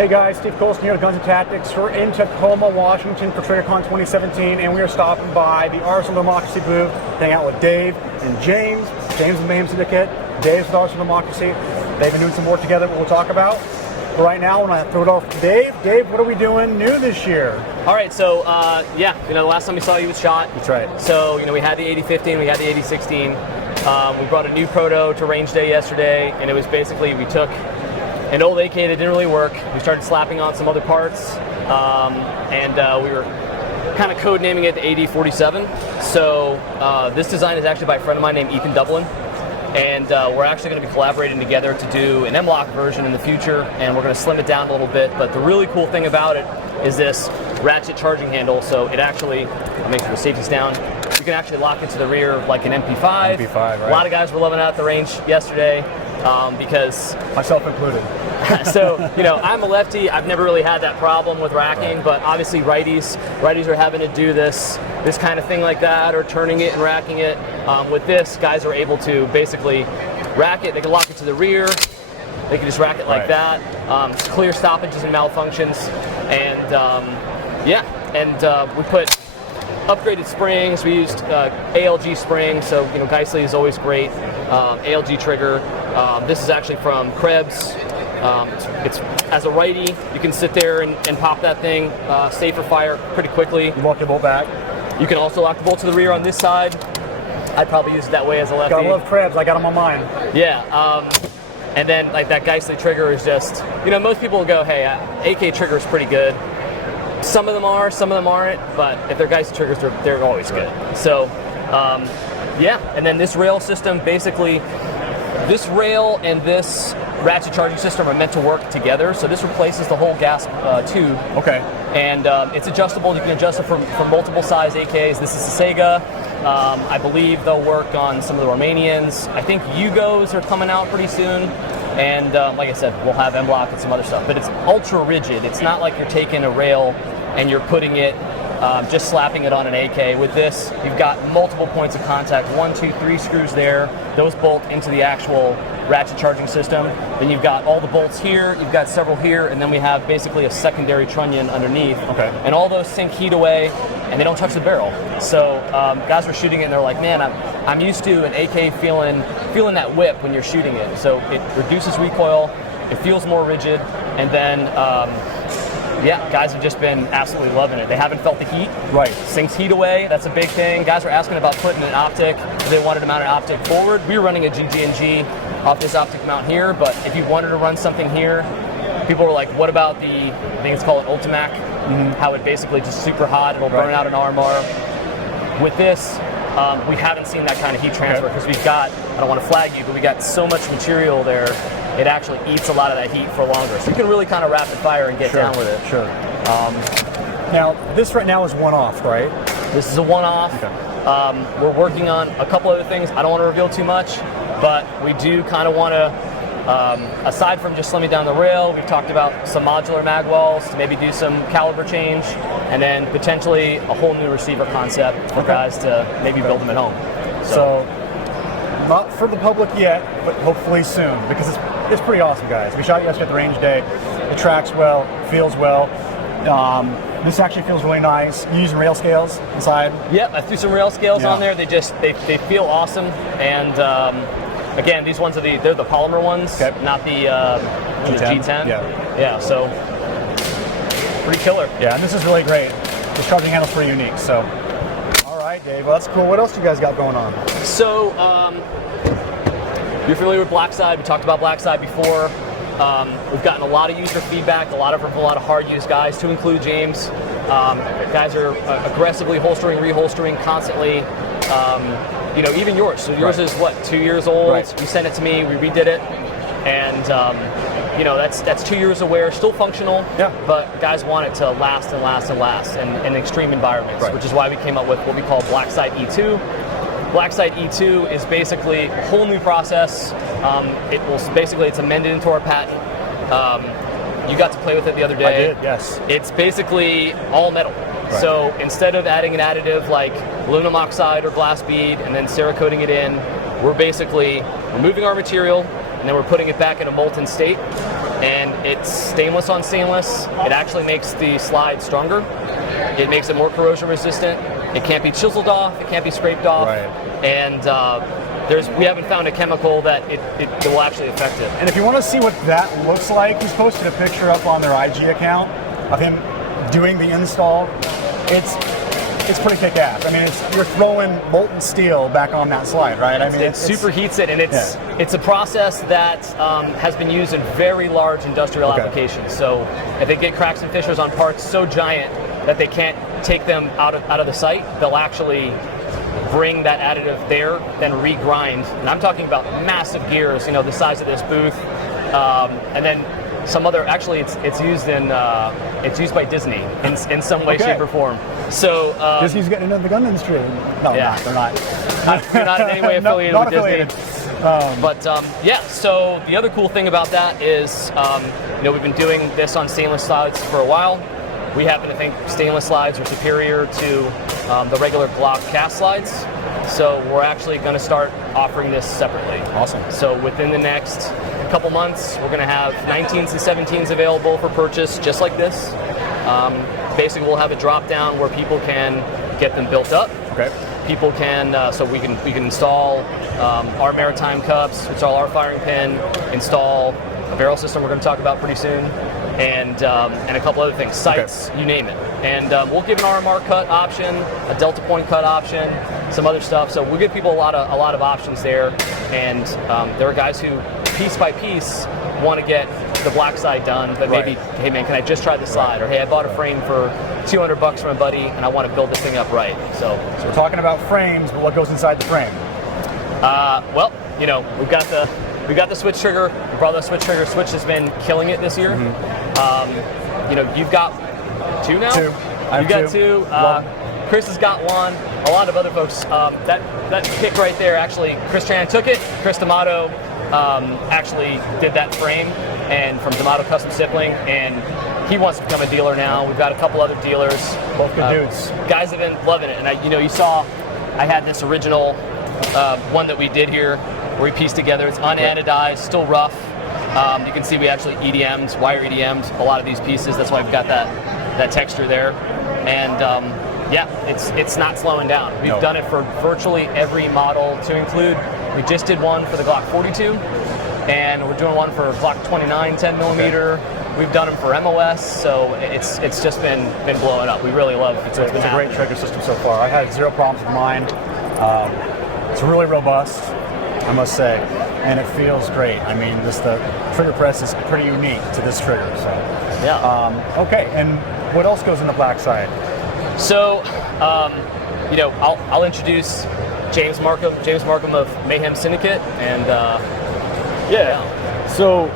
Hey guys, Steve Colson here with Guns and Tactics. We're in Tacoma, Washington for Triggrcon 2017, and we are stopping by the Arsenal Democracy booth, hang out with Dave and James. James with Mayhem Syndicate, Dave's with Arsenal Democracy. They've been doing some work together, we'll talk about. But right now, when I throw it off to Dave, Dave, what are we doing new this year? All right, so the last time we saw you was SHOT. That's right. So we had the 8015, we had the 8016. We brought a new proto to range day yesterday, and it was basically we took an old AK that didn't really work. We started slapping on some other parts, and we were kind of code naming it the 8047. So this design is actually by a friend of mine named Ethan Dublin, and we're actually going to be collaborating together to do an M-Lock version in the future, and we're going to slim it down a little bit. But the really cool thing about it is this ratchet charging handle. So it actually, I'll make sure the safety's down. You can actually lock it to the rear like an MP5. MP5, right. A lot of guys were loving it at the range yesterday because myself included. So, I'm a lefty. I've never really had that problem with racking, right. But obviously righties are having to do this kind of thing like that, or turning it and racking it. With this, guys are able to basically rack it. They can lock it to the rear. They can just rack it like that. Clear stoppages and malfunctions. And we put upgraded springs. We used ALG springs, so Geissele is always great. ALG trigger. This is actually from Krebs. It's as a righty, you can sit there and pop that thing, safer fire pretty quickly. You lock the bolt back. You can also lock the bolt to the rear on this side. I'd probably use it that way as a lefty. Gotta love Krebs, I got them on mine. Yeah, and then like that Geissele trigger is just, most people will go, hey, AK trigger is pretty good. Some of them are, some of them aren't, but if they're Geissele triggers, they're always good. So, and then this rail system, basically, this rail and this ratchet charging system are meant to work together. So this replaces the whole gas tube. Okay. And it's adjustable. You can adjust it for multiple size AKs. This is the Sega. I believe they'll work on some of the Romanians. I think Yugos are coming out pretty soon. And like I said, we'll have M-Block and some other stuff. But it's ultra rigid. It's not like you're taking a rail and you're putting it, just slapping it on an AK. With this, you've got multiple points of contact. 1, 2, 3 screws there. Those bolt into the actual ratchet charging system. Then you've got all the bolts here, you've got several here, and then we have basically a secondary trunnion underneath. Okay. And all those sink heat away, and they don't touch the barrel. So guys were shooting it, and they're like, man, I'm used to an AK feeling that whip when you're shooting it. So it reduces recoil, it feels more rigid, and then guys have just been absolutely loving it. They haven't felt the heat. Right. Sinks heat away, that's a big thing. Guys were asking about putting an optic. They wanted to mount an optic forward. We were running a GG&G off this optic mount here, but if you wanted to run something here, people were like, what about I think it's called an Ultimac, how it basically just super hot, it'll burn out an RMR. With this, we haven't seen that kind of heat transfer because we've got, I don't want to flag you, but we got so much material there, it actually eats a lot of that heat for longer. So you can really kind of rapid fire and get down with it. Sure. Now, this right now is one-off, right? This is a one-off. Okay. We're working on a couple other things. I don't want to reveal too much, but we do kind of want to, aside from just slimming down the rail, we've talked about some modular mag wells to maybe do some caliber change, and then potentially a whole new receiver concept for guys to maybe build them at home. So not for the public yet, but hopefully soon, because it's pretty awesome, guys. We shot yesterday at the range day. It tracks well, feels well. This actually feels really nice. You using rail scales inside? Yep, I threw some rail scales on there. They feel awesome, and again, these ones they're the polymer ones, not the G10. Yeah, so pretty killer. Yeah, and this is really great. This charging handle's pretty unique. So, all right, Dave. Well, that's cool. What else you guys got going on? So, you're familiar with Blackside. We talked about Blackside before. We've gotten a lot of user feedback, a lot of hard use guys, to include James. Guys are aggressively holstering, reholstering constantly. Even yours. So yours is what, 2 years old? Right. You sent it to me, we redid it, and that's 2 years of wear, still functional. Yeah. But guys want it to last and last and last in extreme environments, which is why we came up with what we call Blackside E2. Blackside E2 is basically a whole new process. It's amended into our patent. You got to play with it the other day. I did, yes. It's basically all metal. Right. So instead of adding an additive like aluminum oxide or glass bead and then Cerakoting it in, we're basically removing our material and then we're putting it back in a molten state. and it's stainless on stainless. It actually makes the slide stronger. It makes it more corrosion resistant. It can't be chiseled off. It can't be scraped off. Right. And we haven't found a chemical that it will actually affect it. And if you want to see what that looks like, he's posted a picture up on their IG account of him doing the install. It's pretty kick-ass. I mean, you're throwing molten steel back on that slide, right? I mean, it superheats it, and it's a process that has been used in very large industrial applications. So if they get cracks and fissures on parts so giant that they can't take them out of the site, they'll actually bring that additive there, then regrind. And I'm talking about massive gears, the size of this booth, and then some other. Actually, it's used by Disney in some way, shape, or form. So Disney's getting into the gun industry. No, they're not. They're not in any way affiliated not with affiliated. Disney. But so the other cool thing about that is, we've been doing this on stainless slides for a while. We happen to think stainless slides are superior to the regular Glock cast slides. So we're actually going to start offering this separately. Awesome. So within the next couple months, we're going to have 19s and 17s available for purchase, just like this. Basically, we'll have a drop down where people can get them built up. Okay. People can, so we can install our maritime cups, install our firing pin, install a barrel system we're going to talk about pretty soon, and a couple other things, sights, you name it. And we'll give an RMR cut option, a Delta Point cut option, some other stuff. So we'll give people a lot of options there. And there are guys who, piece by piece, want to get the black side done, but maybe, hey man, can I just try the slide? Or hey, I bought a frame for $200 from a buddy, and I want to build this thing up right. So we're talking about frames, but what goes inside the frame? Well, we've got the switch trigger. We brought the switch trigger. Switch has been killing it this year. You've got two now. You've got two. Chris has got one. A lot of other folks. That pick right there, actually, Chris Tran took it. Chris D'Amato actually did that frame, and from D'Amato Custom Sibling, and he wants to become a dealer now. We've got a couple other dealers. Both good dudes. Guys have been loving it, and you saw I had this original one that we did here where we pieced together. It's unanodized, still rough. You can see we actually EDM'd, wire EDM'd a lot of these pieces. That's why we've got that texture there. And it's not slowing down. We've done it for virtually every model to include. We just did one for the Glock 42, and we're doing one for Glock 29 10mm. We've done them for MOS, so it's just been blowing up. We really love it. It's a great trigger system so far. I had zero problems with mine. It's really robust, I must say, and it feels great. I mean, the trigger press is pretty unique to this trigger. So okay, and what else goes in the black side? So, I'll introduce James Markham of Mayhem Syndicate, and So,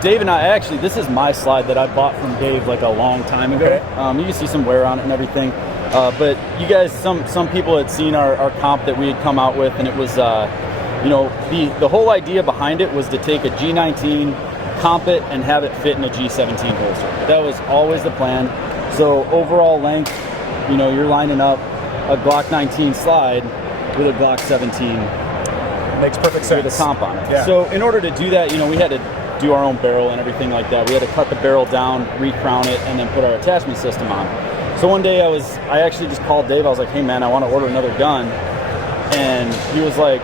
Dave and I this is my slide that I bought from Dave like a long time ago. Okay. You can see some wear on it and everything. But you guys, some people had seen our comp that we had come out with, and it was, the whole idea behind it was to take a G19, comp it, and have it fit in a G17 holster. That was always the plan. So overall length, you're lining up a Glock 19 slide with a Glock 17. Makes perfect sense. With a comp on it. Yeah. So in order to do that, we had to do our own barrel and everything like that. We had to cut the barrel down, recrown it, and then put our attachment system on. So one day I actually just called Dave. I was like, hey man, I want to order another gun. And he was like,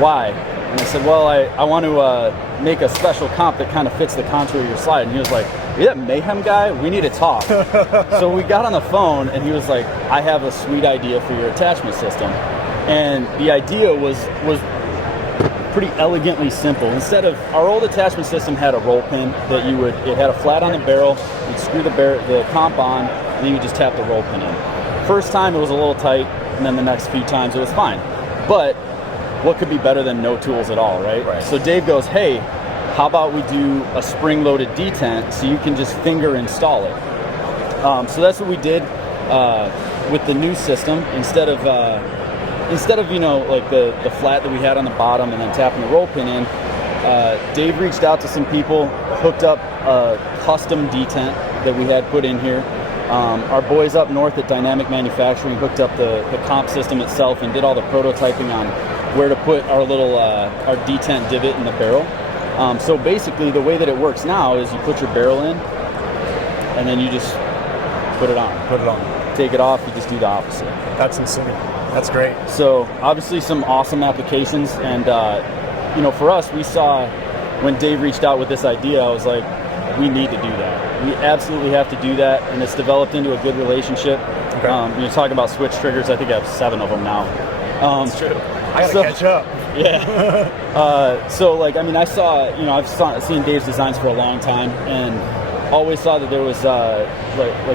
why? And I said, well, I want to make a special comp that kind of fits the contour of your slide. And he was like, are you that Mayhem guy? We need to talk. So we got on the phone, and he was like, I have a sweet idea for your attachment system. And the idea was pretty elegantly simple. Instead of, our old attachment system had a roll pin that it had a flat on the barrel, you'd screw the comp on, and then you just tap the roll pin in. First time it was a little tight, and then the next few times it was fine. But what could be better than no tools at all, right? So Dave goes, hey, how about we do a spring-loaded detent so you can just finger install it? So that's what we did with the new system. Instead of like the flat that we had on the bottom and then tapping the roll pin in, Dave reached out to some people, hooked up a custom detent that we had put in here. Our boys up north at Dynamic Manufacturing hooked up the comp system itself and did all the prototyping on where to put our little our detent divot in the barrel. So basically, the way that it works now is you put your barrel in, and then you just put it on. Put it on. Take it off, you just do the opposite. That's insane. That's great. So obviously some awesome applications, and for us, we saw when Dave reached out with this idea, I was like, we need to do that. We absolutely have to do that, and it's developed into a good relationship. Okay. You're talking about switch triggers. I think I have 7 of them now. That's true. I gotta catch up. Yeah. I've seen Dave's designs for a long time, and always saw that there was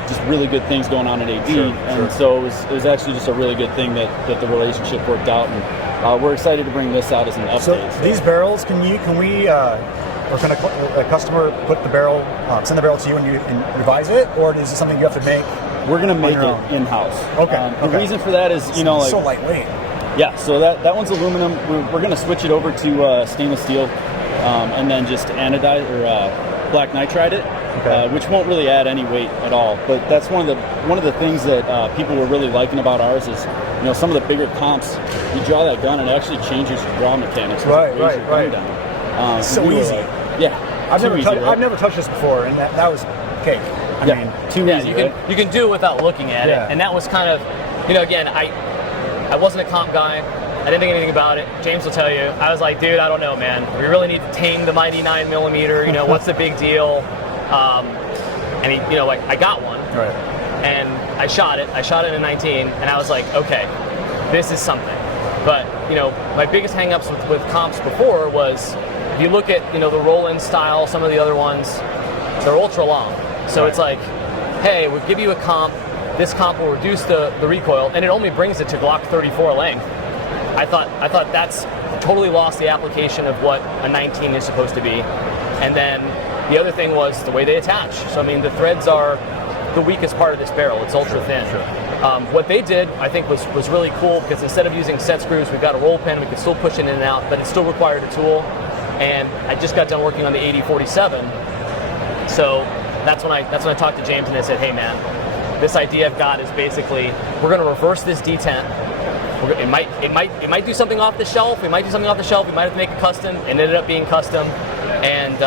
just really good things going on at AD, so it was actually just a really good thing that the relationship worked out, and we're excited to bring this out as an update. So these barrels, can a customer put the barrel, send the barrel to you and revise it, or is it something you have to make? We're going to make it in-house. Okay. The reason for that is, so lightweight. Yeah, so that one's aluminum. We're going to switch it over to stainless steel, and then just anodize or black nitride it, which won't really add any weight at all. But that's one of the things that people were really liking about ours is, some of the bigger comps, you draw that gun and it actually changes your draw mechanics. Right. Down. So easy. I've never touched this before, and that was cake. I mean, too easy. You can do it without looking at it, and that was kind of, again, I wasn't a comp guy. I didn't think anything about it. James will tell you. I was like, dude, I don't know, man. We really need to tame the mighty 9mm. What's the big deal? And he, I got one, right, and I shot it. I shot it in 19, and I was like, okay, this is something. But my biggest hangups with comps before was, if you look at the roll-in style, some of the other ones, they're ultra long. So it's like, hey, we'll give you a comp. This comp will reduce the recoil, and it only brings it to Glock 34 length. I thought that's totally lost the application of what a 19 is supposed to be. And then the other thing was the way they attach. So I mean, the threads are the weakest part of this barrel. It's ultra thin. What they did, I think, was really cool, because instead of using set screws, we've got a roll pin. We can still push it in and out, but it still required a tool. And I just got done working on the 8047, so that's when I talked to James and I said, hey man, this idea I've got is basically, we're going to reverse this detent. It might do something off the shelf. We might have to make it custom, and it ended up being custom. And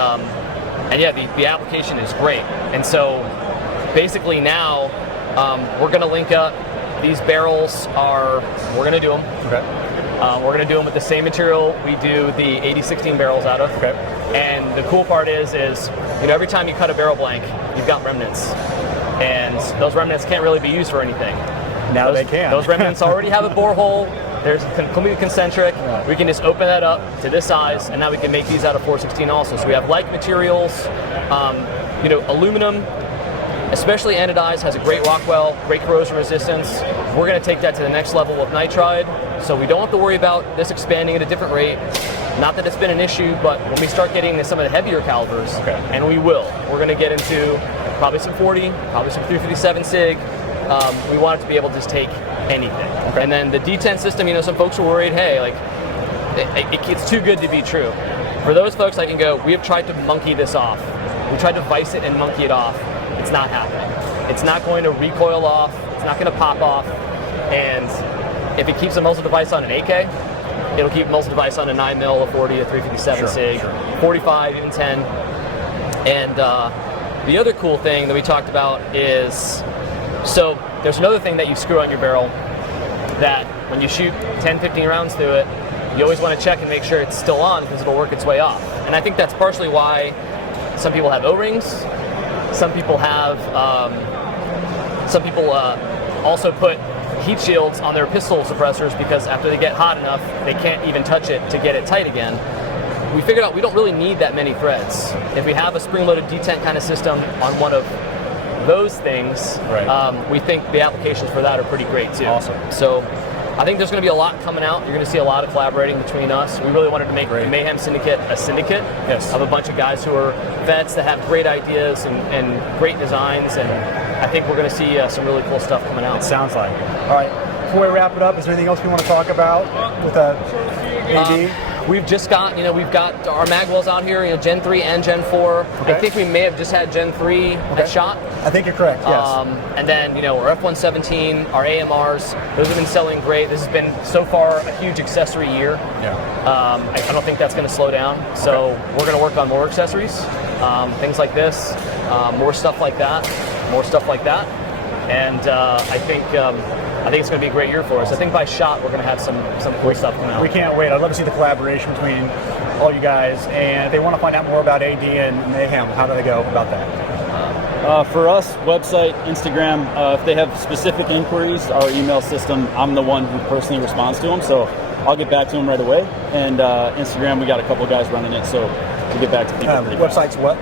yeah, the application is great. And so basically now we're going to link up. These barrels we're going to do them. Okay. We're going to do them with the same material we do the 8016 barrels out of. Okay. And the cool part is every time you cut a barrel blank, you've got remnants. And those remnants can't really be used for anything. Now they can. Those remnants already have a borehole. There's completely concentric. Yeah. We can just open that up to this size, and now we can make these out of 416 also. So we have like materials. Aluminum, especially anodized, has a great Rockwell, great corrosion resistance. We're going to take that to the next level with nitride, so we don't have to worry about this expanding at a different rate. Not that it's been an issue, but when we start getting into some of the heavier calibers, and we will, we're going to get into probably some 40, probably some 357 SIG. We want it to be able to just take anything. Okay. And then the detent system, some folks are worried, hey, like, it's too good to be true. For those folks, I can go, we have tried to monkey this off. We tried to vice it and monkey it off. It's not happening. It's not going to recoil off. It's not going to pop off. And if it keeps a muzzle device on an AK, it'll keep a muzzle device on a 9mm, a 40, a 357 SIG, 45, even 10. And the other cool thing that we talked about is, so there's another thing that you screw on your barrel that when you shoot 10, 15 rounds through it, you always want to check and make sure it's still on, because it'll work its way off. And I think that's partially why some people have O-rings. Some people have, also put heat shields on their pistol suppressors, because after they get hot enough, they can't even touch it to get it tight again. We figured out we don't really need that many threads. If we have a spring-loaded detent kind of system on one of those things, we think the applications for that are pretty great too. Awesome. So I think there's going to be a lot coming out. You're going to see a lot of collaborating between us. We really wanted to make the Mayhem Syndicate a syndicate of a bunch of guys who are vets that have great ideas and great designs, and I think we're going to see some really cool stuff coming out. It sounds like. All right, before we wrap it up, is there anything else we want to talk about with AD? We've just got, we've got our magwells out here, Gen 3 and Gen 4. Okay. I think we may have just had Gen 3 at SHOT. I think you're correct, yes. And then, our F-117, our AMRs, those have been selling great. This has been, so far, a huge accessory year. Yeah. I don't think that's going to slow down. So we're going to work on more accessories, things like this, more stuff like that. And I think it's going to be a great year for us. I think by SHOT we're going to have some cool stuff coming out. We can't wait. I'd love to see the collaboration between all you guys. And if they want to find out more about AD and Mayhem, how do they go about that? For us, website, Instagram. If they have specific inquiries, our email system, I'm the one who personally responds to them, so I'll get back to them right away. And Instagram, we got a couple guys running it, so we'll get back to people pretty fast. Website's what?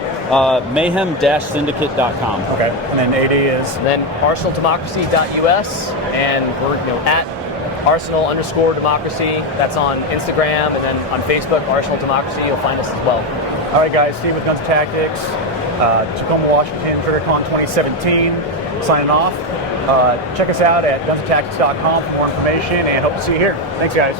Mayhem-syndicate.com. Okay. And then AD is? And then arsenaldemocracy.us, and we're at Arsenal_democracy. That's on Instagram, and then on Facebook, Arsenal Democracy. You'll find us as well. All right, guys. Steve with Guns and Tactics, Tacoma, Washington, Triggercon 2017. Signing off. Check us out at gunsandtactics.com for more information, and hope to see you here. Thanks, guys.